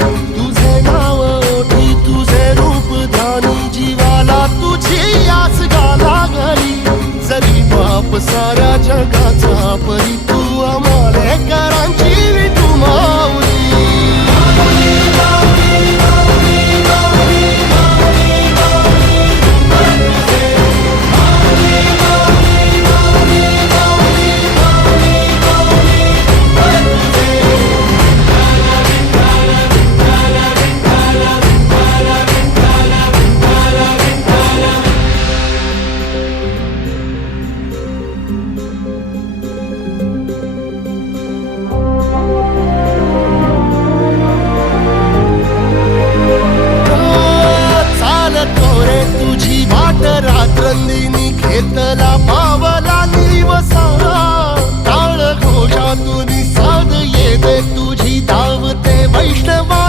Thank you. virtude